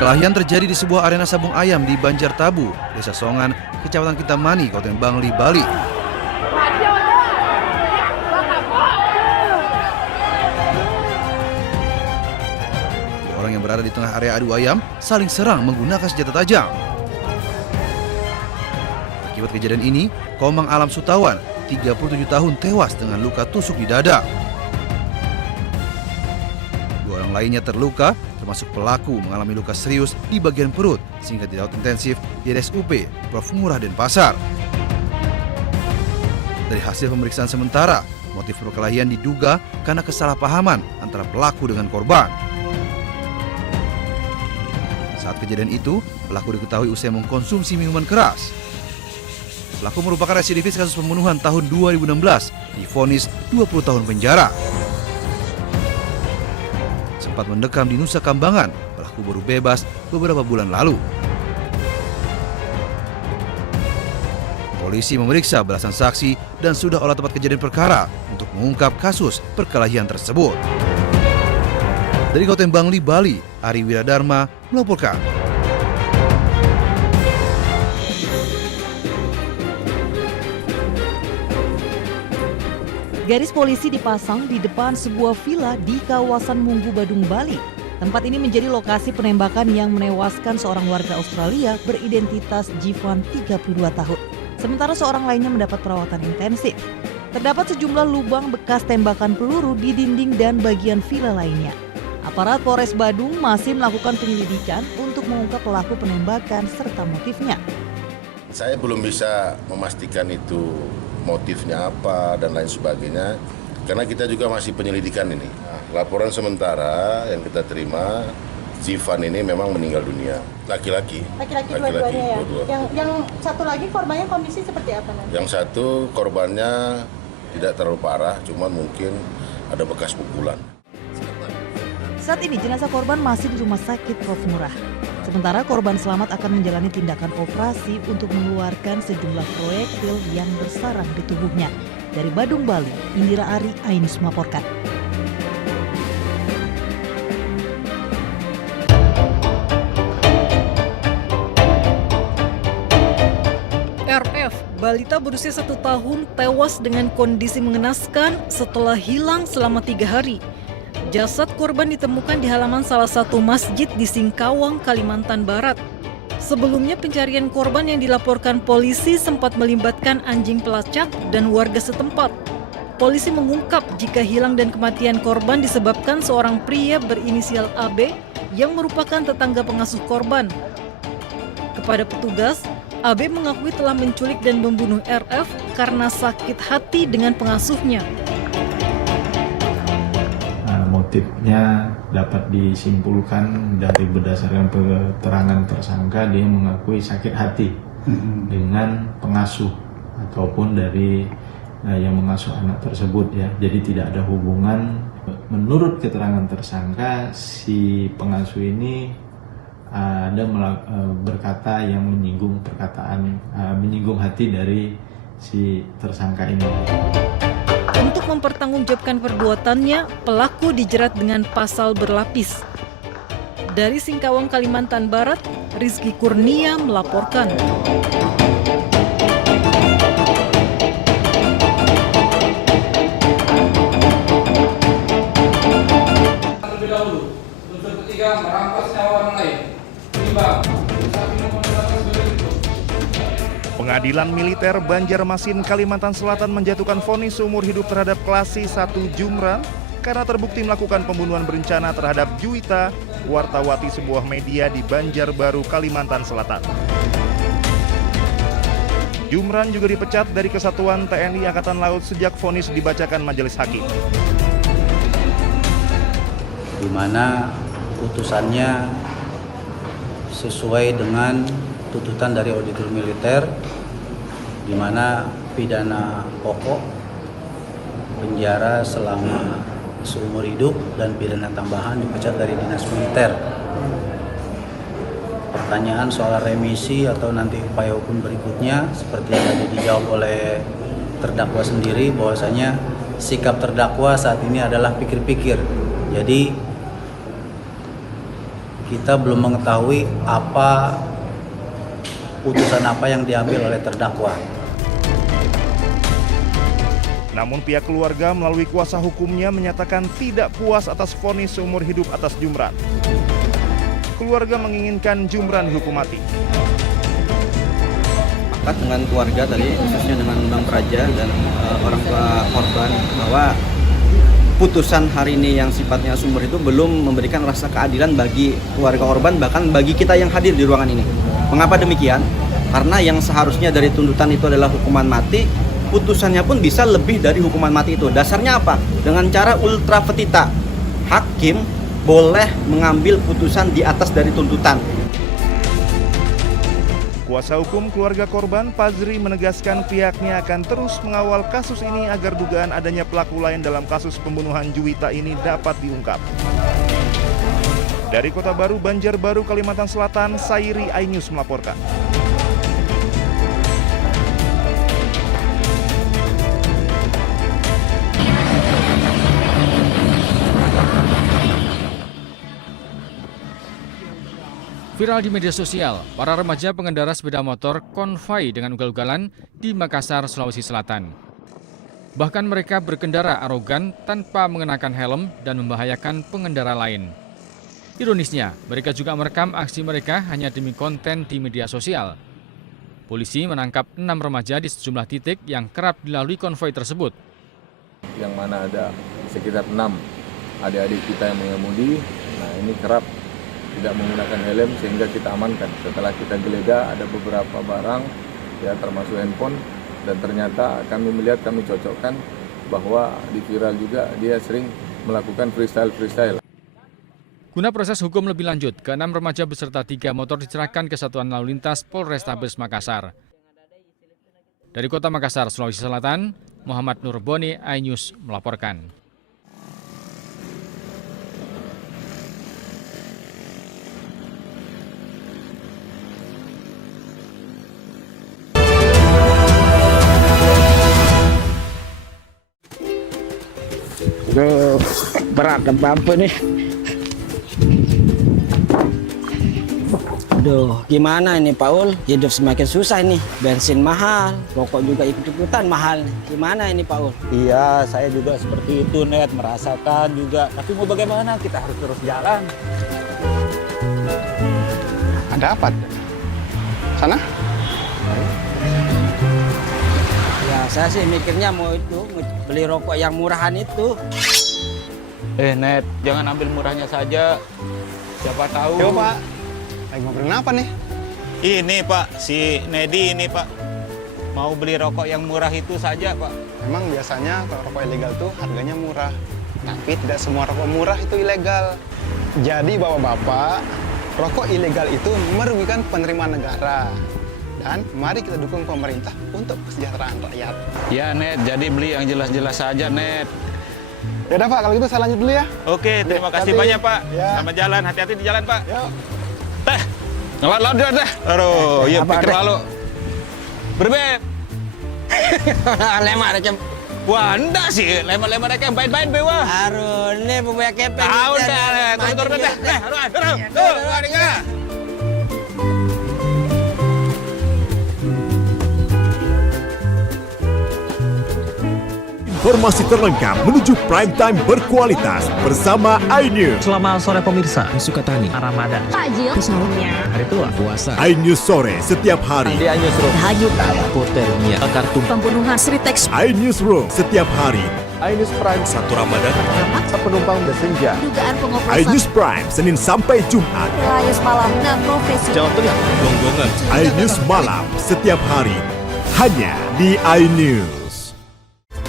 Perkelahian terjadi di sebuah arena sabung ayam di Banjartabu, Desa Songan, Kecamatan Kintamani, Kabupaten Bangli, Bali. Dua orang yang berada di tengah area adu ayam saling serang menggunakan senjata tajam. Akibat kejadian ini, Komang Alam Sutawan, 37 tahun tewas dengan luka tusuk di dada. Dua orang lainnya terluka, termasuk pelaku mengalami luka serius di bagian perut sehingga dirawat intensif di RSUP Prof. Ngurah Denpasar. Dari hasil pemeriksaan sementara, motif perkelahian diduga karena kesalahpahaman antara pelaku dengan korban. Saat kejadian itu, pelaku diketahui usai mengkonsumsi minuman keras. Pelaku merupakan residivis kasus pembunuhan tahun 2016, divonis 20 tahun penjara. Sempat mendekam di Nusa Kambangan, pelaku baru bebas beberapa bulan lalu. Polisi memeriksa belasan saksi dan sudah olah tempat kejadian perkara untuk mengungkap kasus perkelahian tersebut. Dari Kabupaten Bangli, Bali, Ari Wiradharma melaporkan. Garis polisi dipasang di depan sebuah villa di kawasan Munggu, Badung, Bali. Tempat ini menjadi lokasi penembakan yang menewaskan seorang warga Australia beridentitas Jivan 32 tahun. Sementara seorang lainnya mendapat perawatan intensif. Terdapat sejumlah lubang bekas tembakan peluru di dinding dan bagian villa lainnya. Aparat Polres Badung masih melakukan penyelidikan untuk mengungkap pelaku penembakan serta motifnya. Saya belum bisa memastikan itu motifnya apa dan lain sebagainya, karena kita juga masih penyelidikan ini. Laporan sementara yang kita terima, Jivan ini memang meninggal dunia. Laki-laki. Laki-laki dua-duanya ya? Yang satu lagi korbannya kondisi seperti apa nanti? Yang satu korbannya tidak terlalu parah, cuman mungkin ada bekas pukulan. Saat ini jenazah korban masih di Rumah Sakit Prof. Ngurah. Sementara korban selamat akan menjalani tindakan operasi untuk mengeluarkan sejumlah proyektil yang bersarang di tubuhnya. Dari Badung, Bali, Indira Ari Ainus melaporkan. RF, balita berusia 1 tahun tewas dengan kondisi mengenaskan setelah hilang selama 3 hari. Jasad korban ditemukan di halaman salah satu masjid di Singkawang, Kalimantan Barat. Sebelumnya pencarian korban yang dilaporkan polisi sempat melibatkan anjing pelacak dan warga setempat. Polisi mengungkap jika hilang dan kematian korban disebabkan seorang pria berinisial AB yang merupakan tetangga pengasuh korban. Kepada petugas, AB mengakui telah menculik dan membunuh RF karena sakit hati dengan pengasuhnya. Motifnya dapat disimpulkan dari berdasarkan keterangan tersangka, dia mengakui sakit hati dengan pengasuh ataupun dari yang mengasuh anak tersebut ya. Jadi tidak ada hubungan. Menurut keterangan tersangka, si pengasuh ini ada berkata yang menyinggung menyinggung hati dari si tersangka ini. Untuk mempertanggungjawabkan perbuatannya, pelaku dijerat dengan pasal berlapis. Dari Singkawang, Kalimantan Barat, Rizky Kurnia melaporkan. Terlebih dahulu, unsur ketiga merampas nyawa orang lain. Timbang. Pengadilan Militer Banjarmasin, Kalimantan Selatan menjatuhkan vonis seumur hidup terhadap Klasi 1 Jumran karena terbukti melakukan pembunuhan berencana terhadap Juwita, wartawati sebuah media di Banjarbaru, Kalimantan Selatan. Jumran juga dipecat dari Kesatuan TNI Angkatan Laut sejak vonis dibacakan majelis hakim. Di mana putusannya sesuai dengan tuntutan dari auditor militer, di mana pidana pokok penjara selama seumur hidup dan pidana tambahan dipecat dari dinas militer. Pertanyaan soal remisi atau nanti upaya hukum berikutnya seperti yang tadi dijawab oleh terdakwa sendiri, bahwasanya sikap terdakwa saat ini adalah pikir-pikir. Jadi kita belum mengetahui putusan apa yang diambil oleh terdakwa. Namun pihak keluarga melalui kuasa hukumnya menyatakan tidak puas atas vonis seumur hidup atas Jumran. Keluarga menginginkan Jumran dihukum mati. Sepakat dengan keluarga tadi, khususnya dengan Bang Praja dan orang tua korban, bahwa putusan hari ini yang sifatnya seumur hidup belum memberikan rasa keadilan bagi keluarga korban, bahkan bagi kita yang hadir di ruangan ini. Mengapa demikian? Karena yang seharusnya dari tuntutan itu adalah hukuman mati, putusannya pun bisa lebih dari hukuman mati itu. Dasarnya apa? Dengan cara ultra petita, hakim boleh mengambil putusan di atas dari tuntutan. Kuasa hukum keluarga korban, Fazri, menegaskan pihaknya akan terus mengawal kasus ini agar dugaan adanya pelaku lain dalam kasus pembunuhan Juwita ini dapat diungkap. Dari Kota Baru, Banjarbaru, Kalimantan Selatan, Sairi iNews melaporkan. Viral di media sosial, para remaja pengendara sepeda motor konvoi dengan ugal-ugalan di Makassar, Sulawesi Selatan. Bahkan mereka berkendara arogan tanpa mengenakan helm dan membahayakan pengendara lain. Ironisnya, mereka juga merekam aksi mereka hanya demi konten di media sosial. Polisi menangkap 6 remaja di sejumlah titik yang kerap dilalui konvoi tersebut. Yang mana ada sekitar 6 adik-adik kita yang mengemudi, nah ini kerap tidak menggunakan helm sehingga kita amankan. Setelah kita geledah ada beberapa barang ya termasuk handphone, dan ternyata kami melihat, kami cocokkan bahwa di viral juga dia sering melakukan freestyle. Guna proses hukum lebih lanjut, ke-6 remaja beserta 3 motor diserahkan ke Satuan Lalu Lintas Polrestabes Makassar. Dari Kota Makassar, Sulawesi Selatan, Muhammad Nurboni, iNews melaporkan. Aduh, berat apa nih? Aduh, gimana ini Paul? Hidup semakin susah nih. Bensin mahal, rokok juga ikut-ikutan mahal. Gimana ini Paul? Iya, saya juga seperti itu, Net. Merasakan juga. Tapi mau bagaimana? Kita harus terus jalan. Ada apa? Sana? Ya, saya sih mikirnya mau beli rokok yang murahan itu. Net, jangan ambil murahnya saja. Siapa tahu. Yo, Pak. Lagi ngobrolin apa nih? Ini, Pak. Si Nedi ini, Pak. Mau beli rokok yang murah itu saja, Pak. Memang biasanya kalau rokok ilegal tuh harganya murah. Tapi tidak semua rokok murah itu ilegal. Jadi, Bapak-bapak, rokok ilegal itu merugikan penerimaan negara. Dan mari kita dukung pemerintah untuk kesejahteraan rakyat. Ya, Net. Jadi beli yang jelas-jelas saja, Net. Ya udah, Pak. Kalau gitu saya lanjut dulu ya. Oke, terima kasih banyak, Pak. Ya. Selamat jalan. Hati-hati di jalan, Pak. Yuk. Teh, ngelawan deh. Aduh, iya pikir lalu. Berbeb. Lemah recem. Wah, enggak sih. Lemah-lemah mereka bain-bain bewa. Aduh, ini pembayar kepeng. Tahu dah. Turun deh. Aduh. Tuh, enggak. Informasi terlengkap menuju prime time berkualitas bersama iNews. Selamat sore pemirsa, Sukatani, Ramadan, Takjil, sahurnya, hari tua, puasa. iNews sore setiap hari. Di iNews Room, hanyutan, hipotermia, kartu pembunuhan, Sritex. iNews Room setiap hari. iNews Prime 1 Ramadan, penumpang bersenja. Dugaan pengoplosan. iNews Prime Senin sampai Jumat. iNews malam 6 profesi. Jawa Tengah, Gonggongan. iNews malam setiap hari hanya di iNews.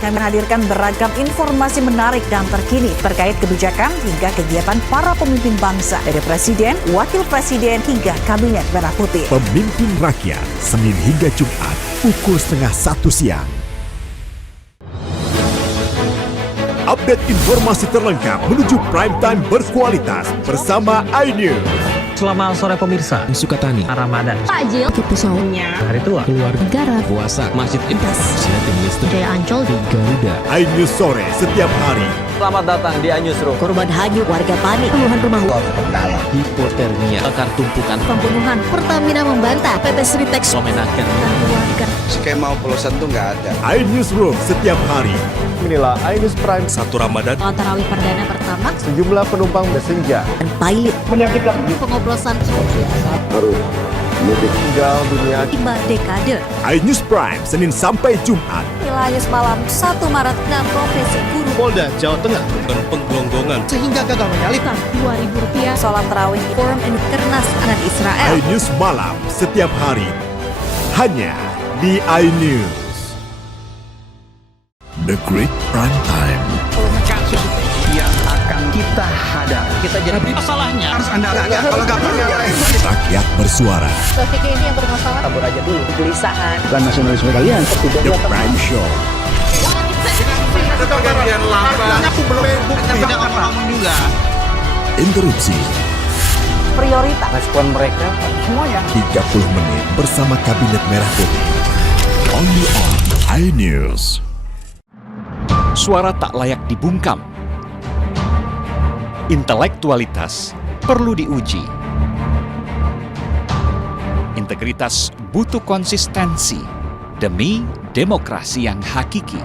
Kami menghadirkan beragam informasi menarik dan terkini terkait kebijakan hingga kegiatan para pemimpin bangsa dari Presiden, Wakil Presiden hingga Kabinet Merah Putih. Pemimpin Rakyat, Senin hingga Jumat, pukul 12:30 siang. Update informasi terlengkap menuju prime time berkualitas bersama iNews. Selamat sore pemirsa, Sukatani, Ramadan, Takjil, sahurnya, hari tua, keluarga, negara, puasa, masjid, Intas, Silatin Listrik, Jaya Ancol, Garuda. iNews sore setiap hari Selamat datang di iNewsroom. Korban hanyut, warga panik, puluhan rumah Hipotermia, akar tumpukan, pembunuhan. Pertamina membantah, PT Sritex memenangkan warga. Skema oplosan tuh nggak ada. iNewsroom setiap hari. Inilah iNews Prime 1 Ramadan. Sholat tarawih perdana pertama Sejumlah penumpang bersenja. dan pilot Menyakitkan. pengoplosan Harus tinggal dunia. 5 dekade. iNews Prime Senin sampai Jumat. Nilai malam 1 Maret 6 profesi guru Polda Jawa Tengah dan penggelonggongan sehingga gagal menyalip. Rp2.000. sholat tarawih Forum and Kernas dengan Israel. iNews Malam setiap hari. Hanya di iNews. The Great Prime Time. Yang akan kita hadapi. Kita jadi masalahnya harus Anda Kalau nggak punya lain. Rakyat bersuara. Topik ini yang bermasalah. kabur aja dulu. Kegelisahan. Bukan nasionalisme kalian. The Prime Show. Aku belum tidak ngomong juga. Interupsi Prioritas. Respon mereka semuanya. 30 menit bersama Kabinet Merah Putih. Only on iNews. Suara tak layak dibungkam. Intelektualitas perlu diuji. Integritas butuh konsistensi demi demokrasi yang hakiki.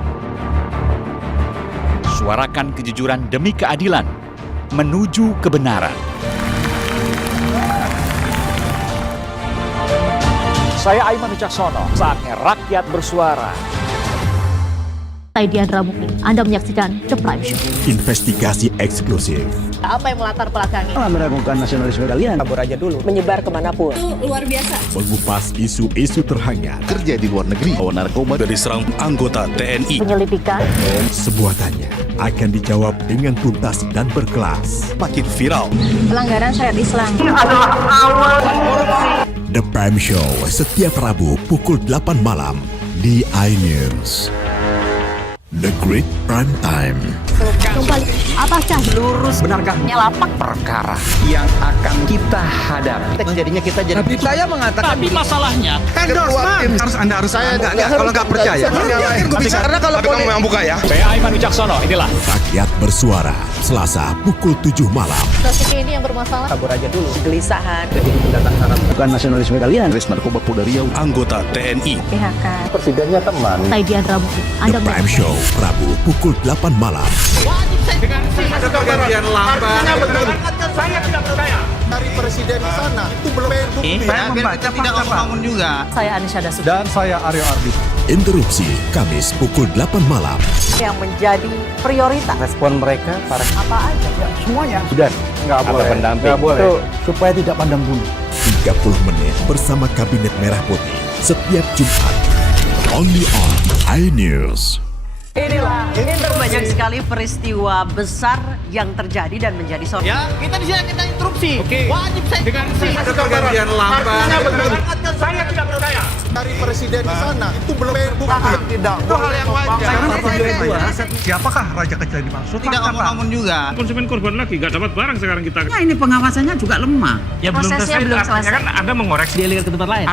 Suarakan kejujuran demi keadilan menuju kebenaran. Saya Aiman Wicaksono, saatnya rakyat bersuara. Saya Diandra Mukti. Anda menyaksikan The Prime Show. Investigasi eksklusif. Apa yang melatar belakangi? Malah meragukan nasionalisme kalian. Kabur aja dulu. Menyebar kemanapun. Itu luar biasa. Mengupas isu-isu terhangat. Kerja di luar negeri, bawa narkoba dari serang anggota TNI. Penyelidikan. Sebuah tanya akan dijawab dengan tuntas dan berkelas. Makin viral. Pelanggaran syariat Islam. The Prime Show setiap Rabu pukul 8 malam di iNews. The Great Prime Time. Kembali, apakah lurus Benarkah lapak perkara yang akan kita hadapi? Jadinya kita jadi. Tapi saya mengatakan. Tapi masalahnya Endorsement harus Anda harus saya nggak kalau nggak percaya. Karena kalau kamu yang buka ya. Saya Aiman Wicaksono, inilah Rakyat bersuara Selasa pukul 7 malam. Topik ini yang bermasalah. kabur aja dulu. Kegelisahan. Jadi pendatang Arab. Bukan nasionalisme kalian. Res narkoba Polda Riau, anggota TNI. PHK. Presidennya teman. Saya Diandra Mukti. Anda The Prime Show Rabu pukul 8 malam. Saya tidak percaya. Dari presiden di sana itu belum bukti. Saya membaca tidak ngomong juga. Saya Anisha Dasuki. Dan saya Aryo Ardi. Interupsi Kamis pukul 8 malam. Yang menjadi prioritas. Respon mereka para Apa aja? semuanya. Sudah. Nggak boleh. Nggak boleh. Itu supaya tidak pandang bulu. 30 menit bersama Kabinet Merah Putih setiap Jumat. Only on iNews. Inilah banyak sekali peristiwa besar yang terjadi dan menjadi sorotan. Ya, kita di sini kita interupsi. Oke. Wajib saya dengan ada pergantian lamban. Saya tidak percaya. Dari presiden di sana itu belum bukti. Tidak. Itu hal yang wajar. Siapakah raja kecil yang dimaksud? Tidak ngomong juga. Konsumen korban lagi nggak dapat barang sekarang kita. Nah, ini pengawasannya juga lemah. Ya Prosesnya belum selesai. Kan Anda mengoreksi Dia lihat ke tempat lain.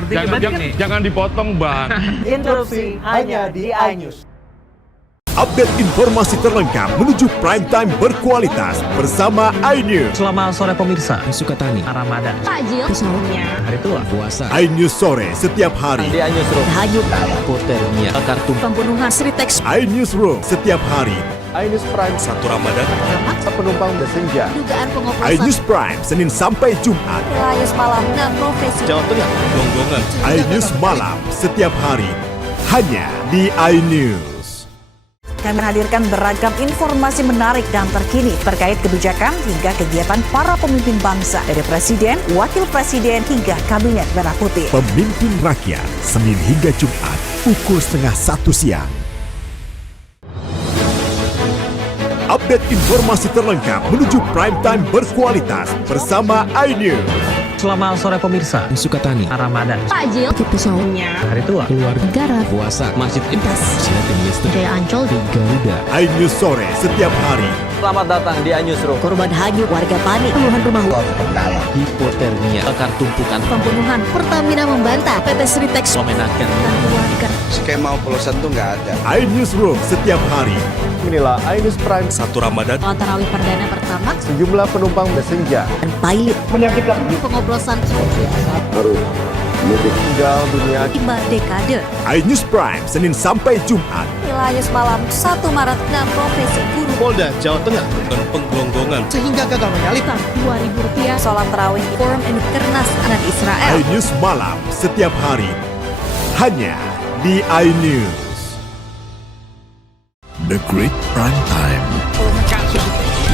jangan dipotong, Bang. Interupsi hanya di iNews. Update informasi terlengkap menuju prime time berkualitas bersama iNews. Selamat sore pemirsa, Sukatani, Ramadan, Takjil, pesawatnya, hari tua, puasa, iNews sore setiap hari. Di iNewsroom. hanyut, hipotermia, akar tumpukan, pembunuhan Sritex iNewsroom setiap hari. iNews Prime 1 Ramadan. Penumpang bersenja. dugaan pengoplosan iNews Prime Senin sampai Jumat. Nilai malam 6 profesi. Jawa Tengah. Gonggongan. iNews Malam setiap hari. Hanya di iNews. Kami menghadirkan beragam informasi menarik dan terkini terkait kebijakan hingga kegiatan para pemimpin bangsa dari Presiden, Wakil Presiden hingga Kabinet Merah Putih. Pemimpin Rakyat Senin hingga Jumat pukul 12:30 siang. Update informasi terlengkap menuju prime time berkualitas bersama iNews. Selamat sore pemirsa, Sukatani, Ramadan, Takjil, pesawatnya hari tua, keluarga, negara, puasa, masjid Intas, Silatin Listrik, Jaya Ancol, di Garuda. iNews sore setiap hari. Selamat datang di iNewsroom. korban hanyut, warga panik, puluhan rumah Hipotermia, akar tumpukan, pembunuhan. Pertamina membantah, PT Sritex memenangkan warga. Skema oplosan tuh nggak ada. iNewsroom setiap hari. Inilah iNews Prime 1 Ramadan. Sholat tarawih perdana pertama. Sejumlah penumpang bersenja. Dan pilot. Menyakitkan. Pengoplosan. Harus meninggal dunia. 5 dekade. iNews Prime, Senin sampai Jumat. Inilah News Malam 1 Maret 6 Profesi Guru Polda Jawa Tengah dan penggelonggongan sehingga gagal menyalip. Rp2.000. Sholat Tarawih Forum and Kernas Anak Israel. iNews Malam setiap hari hanya di iNews. The Great Prime Time. Kasus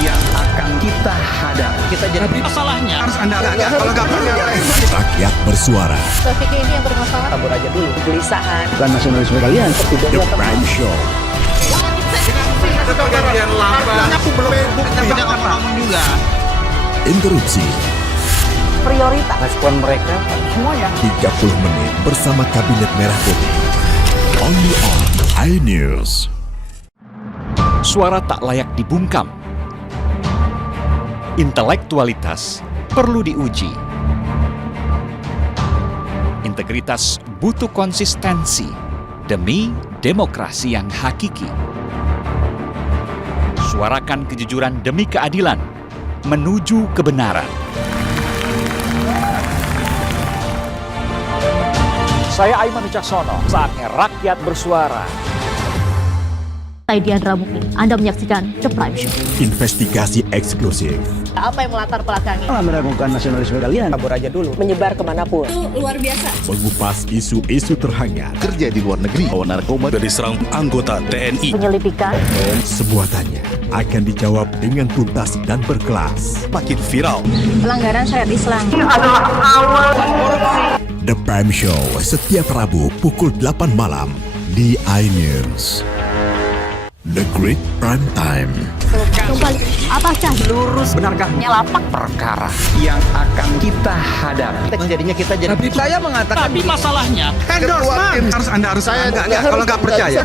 yang akan kita hadapi. Kita jadi masalahnya harus Anda kalau nggak percaya. Rakyat bersuara. Topik ini yang bermasalah. Kabur aja dulu. Kegelisahan. Bukan nasionalisme kalian. The Prime Show. Aku belum tidak ngomong juga. Interupsi. Prioritas. Respon mereka semuanya. 30 menit bersama Kabinet Merah Putih. Only on iNews. Suara tak layak dibungkam. Intelektualitas perlu diuji. Integritas butuh konsistensi demi demokrasi yang hakiki. Suarakan kejujuran demi keadilan menuju kebenaran. Saya Aiman Wicaksono, saatnya rakyat bersuara. Saya Diandra Mukti. Anda menyaksikan The Prime Show. Investigasi eksklusif. Apa yang melatar belakangi? Malah meragukan nasionalisme kalian. Kabur aja dulu. Menyebar kemanapun. Itu luar biasa. Mengupas isu-isu terhangat. Kerja di luar negeri, bawa narkoba dari serang anggota TNI. Penyelidikan. Semua tanya akan dijawab dengan tuntas dan berkelas. Makin viral. Pelanggaran syariat Islam. The Prime Show setiap Rabu pukul 8 malam di iNews. The Great Prime Time. Kembali. Apakah Lurus benarkah lapak? perkara yang akan kita hadapi? Jadinya kita jadi. Tapi saya mengatakan. Tapi masalahnya. Endorsement. Harus saya nggak kalau nggak percaya.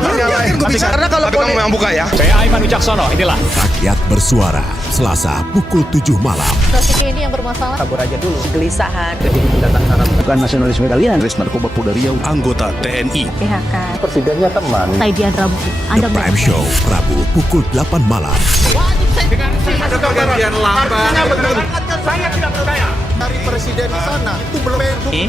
Karena kalau kamu yang buka ya. Saya Aiman Wicaksono, inilah. Rakyat bersuara Selasa pukul 7 malam. Topik ini yang bermasalah. Kabur aja dulu. Kegelisahan. Jadi pendatang Arab. Bukan nasionalisme kalian. Res narkoba Polda Riau, anggota TNI. PHK. Presidennya teman. Saya Diandra Mukti. Anda The Prime Show Rabu pukul 8 malam. Ada pergantian lambat. Saya tidak percaya. Dari presiden di sana itu belum.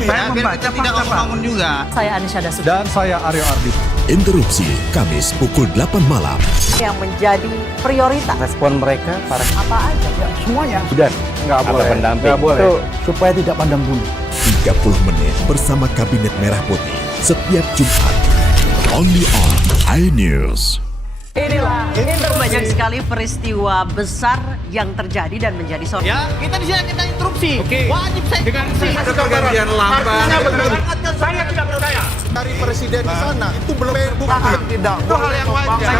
Saya membaca tidak ngomong juga. Saya Anisha Dasuki. Dan saya Aryo Ardi. Interupsi Kamis pukul 8 malam. Yang menjadi prioritas. Respon mereka para Apa aja? semuanya. Sudah. Nggak boleh. Nggak boleh. Itu supaya tidak pandang bulu. 30 menit bersama Kabinet Merah Putih setiap Jumat. Only on iNews. Inilah banyak sekali peristiwa besar yang terjadi dan menjadi sorotan. Ya, kita di sini kita interupsi. Wajib saya dengan ada pergantian lambat. Saya tidak percaya. Dari presiden di sana itu belum tidak. Itu hal yang wajar.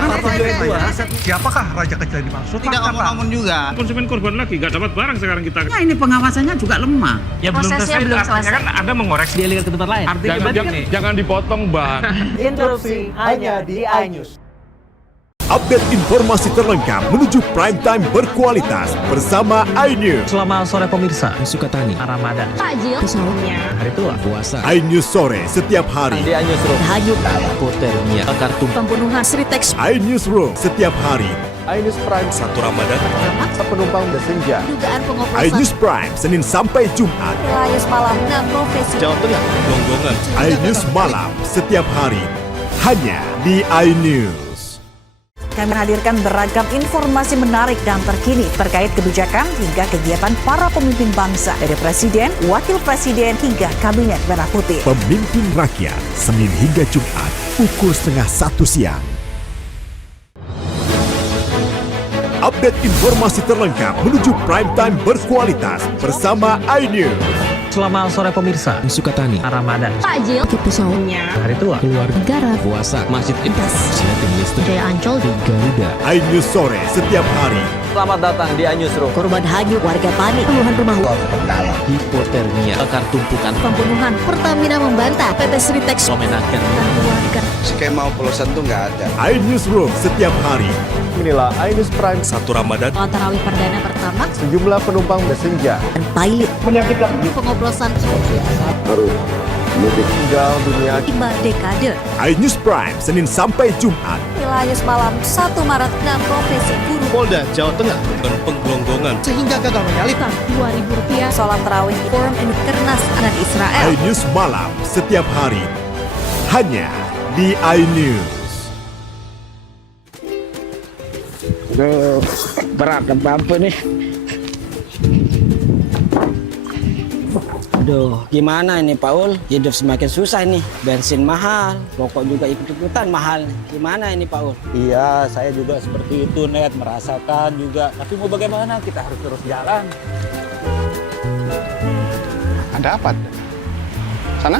Siapakah raja kecil yang dimaksud? Tidak ngomong juga. Konsumen korban lagi, nggak dapat barang sekarang kita. Nah, ini pengawasannya juga lemah. Ya Prosesnya belum selesai. Kan Anda mengoreksi. Dia lihat ke tempat lain. Jangan dipotong, Bang. Interupsi hanya di iNews. Update informasi terlengkap menuju prime time berkualitas bersama iNews. Selamat sore pemirsa, Sukatani, Ramadan. Takjil. Sahurnya. Hari tua, puasa. iNews sore setiap hari. Di iNews Room. Hanyut. Hipotermia, kartu Pembunuhan Sri Teks. iNews Room setiap hari. iNews Prime 1 Ramadan. Penumpang bersenja. Dugaan pengoplosan. iNews Prime Senin sampai Jumat. Inilah News Malam 6 Profesi Jawa Tengah. Gonggongan. iNews malam setiap hari hanya di iNews. Kami hadirkan beragam informasi menarik dan terkini terkait kebijakan hingga kegiatan para pemimpin bangsa dari Presiden, Wakil Presiden hingga Kabinet Merah Putih. Pemimpin Rakyat Senin hingga Jumat pukul 12:30 siang. Update informasi terlengkap menuju prime time berkualitas bersama iNews. Selamat sore pemirsa, Sukatani, Ramadan. Takjil. Sahurnya. Hari tua, keluarga, Negara. puasa, masjid Ibas, silatin listrik, Jaya Ancol. di Garuda. iNews sore setiap hari. Selamat datang di iNews Room. Korban hanyut, warga panik, puluhan rumah Hipotermia, bakar tumpukan, pembunuhan. Pertamina membantah PT Sri Teks. memenangkan Keluarga. Skema oplosan tuh nggak ada. iNews Room setiap hari. Inilah iNews Prime 1 Ramadan. Sholat tarawih perdana pertama. Sejumlah penumpang bersenja. Dan pilot. Menyakitkan. Pengoplosan. Harus Tinggal dunia 5 dekade. iNews Prime, Senin sampai Jumat. Nilai News Malam 1 Maret 6 Profesi Guru Polda Jawa Tengah dan penggelonggongan sehingga gagal menyalip Rp2.000. Sholat Tarawih Forum Kernas dengan Israel. iNews Malam setiap hari hanya di iNews. Aduh, berat apa nih? Aduh, gimana ini Paul? Hidup semakin susah nih. Bensin mahal, rokok juga ikut-ikutan mahal. Gimana ini Paul? Iya, saya juga seperti itu, Net, merasakan juga. Tapi mau bagaimana? Kita harus terus jalan. Ada apa? Sana?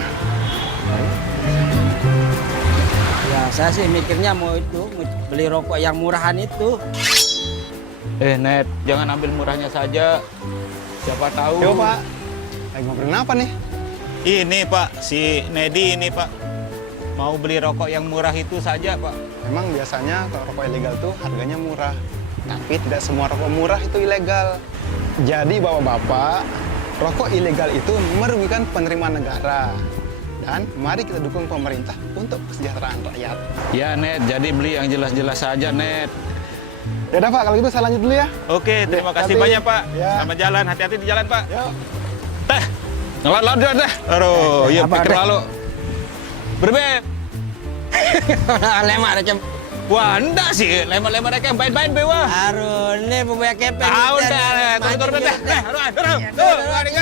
Ya, saya sih mikirnya mau beli rokok yang murahan itu. Net, jangan ambil murahnya saja. Siapa tahu. Yo, Pak. Lagi ngobrolin apa nih? Ini Pak, si Nedi ini Pak. Mau beli rokok yang murah itu saja Pak. Memang biasanya kalau rokok ilegal tuh harganya murah. Tapi tidak semua rokok murah itu ilegal. Jadi bapak-bapak, rokok ilegal itu merugikan penerimaan negara. Dan mari kita dukung pemerintah untuk kesejahteraan rakyat. Ya Net, jadi beli yang jelas-jelas saja Net. Ya udah Pak, kalau gitu saya lanjut dulu ya. Oke, terima kasih hati-hati. banyak Pak. Ya. Selamat jalan, hati-hati di jalan Pak. Yuk. Ngelot dah. Aduh, yuk pikir lalu. Berbeb. Lemar aja. Wah, enggak sih. Lemar-lemar mereka yang bain-bain bewa. Aduh, ini bubaya kepeng. Tahu dah. Turun dah. Turun.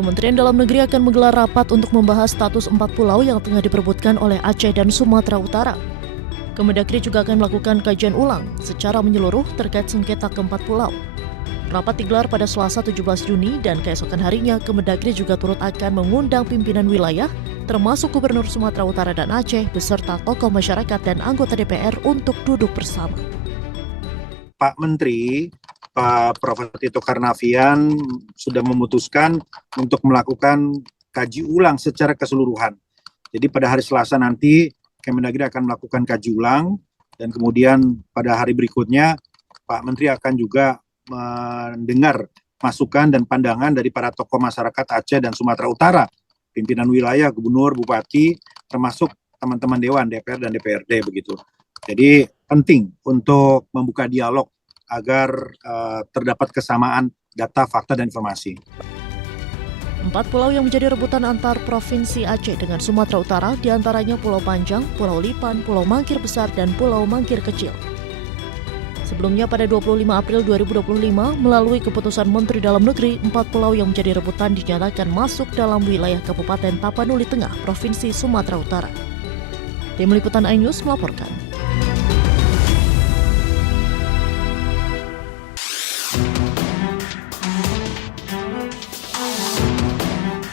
Kementerian Dalam Negeri akan menggelar rapat untuk membahas status 4 pulau yang tengah diperebutkan oleh Aceh dan Sumatera Utara. Kemendagri juga akan melakukan kajian ulang secara menyeluruh terkait sengketa keempat pulau. Rapat digelar pada Selasa 17 Juni dan keesokan harinya Kemendagri juga turut akan mengundang pimpinan wilayah termasuk Gubernur Sumatera Utara dan Aceh beserta tokoh masyarakat dan anggota DPR untuk duduk bersama. Pak Menteri, Pak Prof. Tito Karnavian sudah memutuskan untuk melakukan kaji ulang secara keseluruhan. Jadi pada hari Selasa nanti Kemendagri akan melakukan kaji ulang dan kemudian pada hari berikutnya Pak Menteri akan juga mendengar masukan dan pandangan dari para tokoh masyarakat Aceh dan Sumatera Utara, pimpinan wilayah, gubernur, bupati, termasuk teman-teman Dewan, DPR dan DPRD begitu. Jadi penting untuk membuka dialog agar terdapat kesamaan data, fakta, dan informasi. 4 pulau yang menjadi rebutan antar Provinsi Aceh dengan Sumatera Utara diantaranya Pulau Panjang, Pulau Lipan, Pulau Mangkir Besar, dan Pulau Mangkir Kecil. Sebelumnya pada 25 April 2025, melalui keputusan Menteri Dalam Negeri, 4 pulau yang menjadi rebutan dinyatakan masuk dalam wilayah Kabupaten Tapanuli Tengah, Provinsi Sumatera Utara. Tim Liputan iNews melaporkan.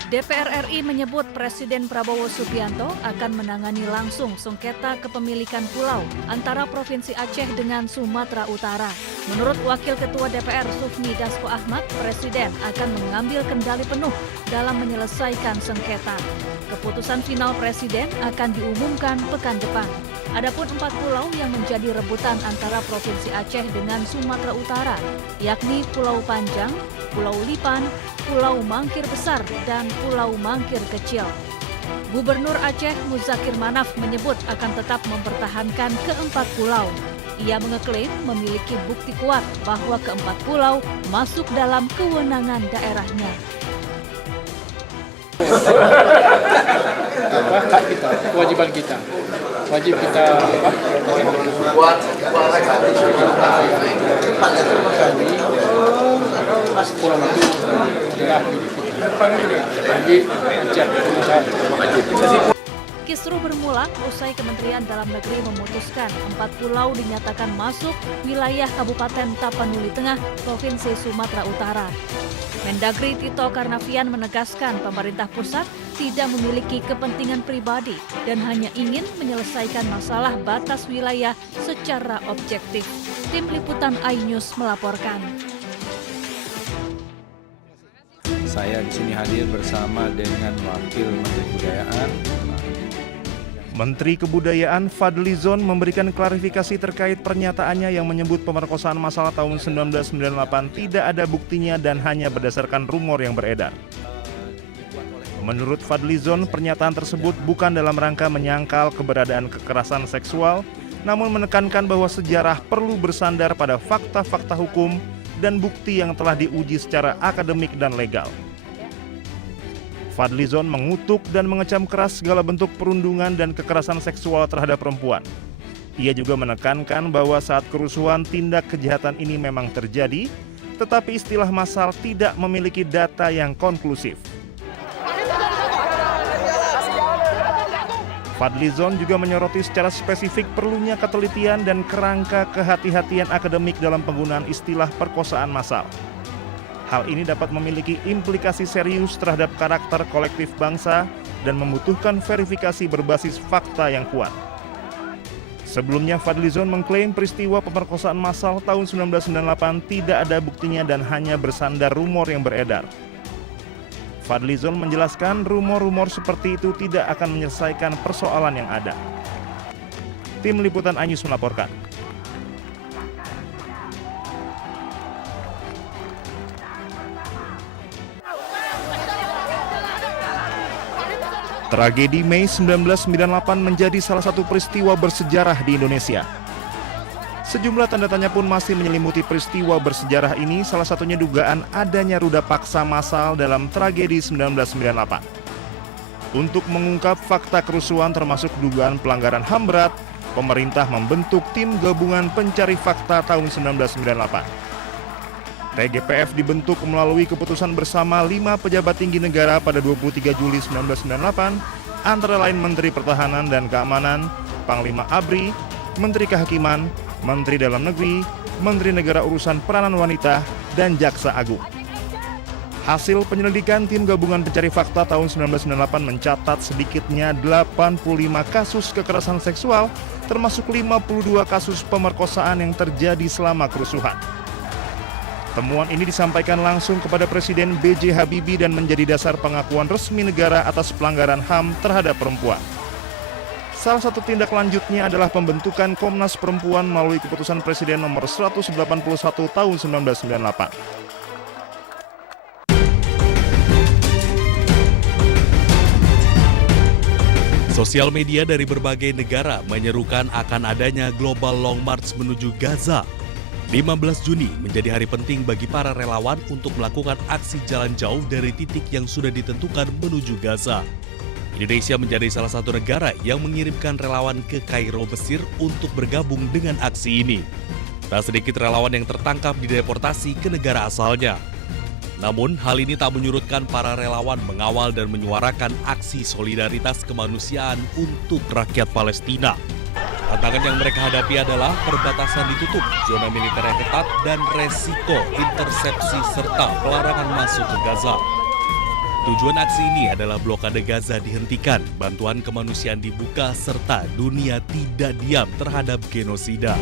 DPR RI menyebut Presiden Prabowo Subianto akan menangani langsung sengketa kepemilikan pulau antara Provinsi Aceh dengan Sumatera Utara. Menurut Wakil Ketua DPR Sufmi Dasko Ahmad, Presiden akan mengambil kendali penuh dalam menyelesaikan sengketa. Keputusan final Presiden akan diumumkan pekan depan. Adapun 4 pulau yang menjadi rebutan antara Provinsi Aceh dengan Sumatera Utara, yakni Pulau Panjang, Pulau Lipan, Pulau Mangkir Besar, dan Pulau Mangkir Kecil. Gubernur Aceh Muzakir Manaf menyebut akan tetap mempertahankan keempat pulau. Ia mengeklaim memiliki bukti kuat bahwa keempat pulau masuk dalam kewenangan daerahnya. Hak kita, kewajiban kita. Wajib kita buat pulau itu adalah Kisruh bermula usai Kementerian Dalam Negeri memutuskan 4 pulau dinyatakan masuk wilayah Kabupaten Tapanuli Tengah, Provinsi Sumatera Utara. Mendagri Tito Karnavian menegaskan pemerintah pusat tidak memiliki kepentingan pribadi dan hanya ingin menyelesaikan masalah batas wilayah secara objektif. Tim Liputan iNews melaporkan. Saya di sini hadir bersama dengan Wakil Menteri Kebudayaan. Menteri Kebudayaan Fadlizon memberikan klarifikasi terkait pernyataannya yang menyebut pemerkosaan massal tahun 1998 tidak ada buktinya dan hanya berdasarkan rumor yang beredar. Menurut Fadlizon, pernyataan tersebut bukan dalam rangka menyangkal keberadaan kekerasan seksual, namun menekankan bahwa sejarah perlu bersandar pada fakta-fakta hukum dan bukti yang telah diuji secara akademik dan legal. Fadlizon mengutuk dan mengecam keras segala bentuk perundungan dan kekerasan seksual terhadap perempuan. Ia juga menekankan bahwa saat kerusuhan tindak kejahatan ini memang terjadi, tetapi istilah massal tidak memiliki data yang konklusif. Fadlizon juga menyoroti secara spesifik perlunya ketelitian dan kerangka kehati-hatian akademik dalam penggunaan istilah perkosaan massal. Hal ini dapat memiliki implikasi serius terhadap karakter kolektif bangsa dan membutuhkan verifikasi berbasis fakta yang kuat. Sebelumnya, Fadlizon mengklaim peristiwa pemerkosaan massal tahun 1998 tidak ada buktinya dan hanya bersandar rumor yang beredar. Fadlizon menjelaskan rumor-rumor seperti itu tidak akan menyelesaikan persoalan yang ada. Tim Liputan iNews melaporkan. Tragedi Mei 1998 menjadi salah satu peristiwa bersejarah di Indonesia. Sejumlah tanda tanya pun masih menyelimuti peristiwa bersejarah ini, salah satunya dugaan adanya ruda paksa massal dalam tragedi 1998. Untuk mengungkap fakta kerusuhan termasuk dugaan pelanggaran HAM berat, pemerintah membentuk tim gabungan pencari fakta tahun 1998. TGPF dibentuk melalui keputusan bersama 5 pejabat tinggi negara pada 23 Juli 1998, antara lain Menteri Pertahanan dan Keamanan, Panglima ABRI, Menteri Kehakiman, Menteri Dalam Negeri, Menteri Negara Urusan Peranan Wanita, dan Jaksa Agung. Hasil penyelidikan tim gabungan pencari fakta tahun 1998 mencatat sedikitnya 85 kasus kekerasan seksual, termasuk 52 kasus pemerkosaan yang terjadi selama kerusuhan. Temuan ini disampaikan langsung kepada Presiden B.J. Habibie dan menjadi dasar pengakuan resmi negara atas pelanggaran HAM terhadap perempuan. Salah satu tindak lanjutnya adalah pembentukan Komnas Perempuan melalui keputusan Presiden nomor 181 tahun 1998. Sosial media dari berbagai negara menyerukan akan adanya Global Long March menuju Gaza. 15 Juni menjadi hari penting bagi para relawan untuk melakukan aksi jalan jauh dari titik yang sudah ditentukan menuju Gaza. Indonesia menjadi salah satu negara yang mengirimkan relawan ke Kairo, Mesir untuk bergabung dengan aksi ini. Tak sedikit relawan yang tertangkap dideportasi ke negara asalnya. Namun, hal ini tak menyurutkan para relawan mengawal dan menyuarakan aksi solidaritas kemanusiaan untuk rakyat Palestina. Tantangan yang mereka hadapi adalah perbatasan ditutup, zona militer yang ketat, dan resiko intersepsi serta pelarangan masuk ke Gaza. Tujuan aksi ini adalah blokade Gaza dihentikan, bantuan kemanusiaan dibuka, serta dunia tidak diam terhadap genosida.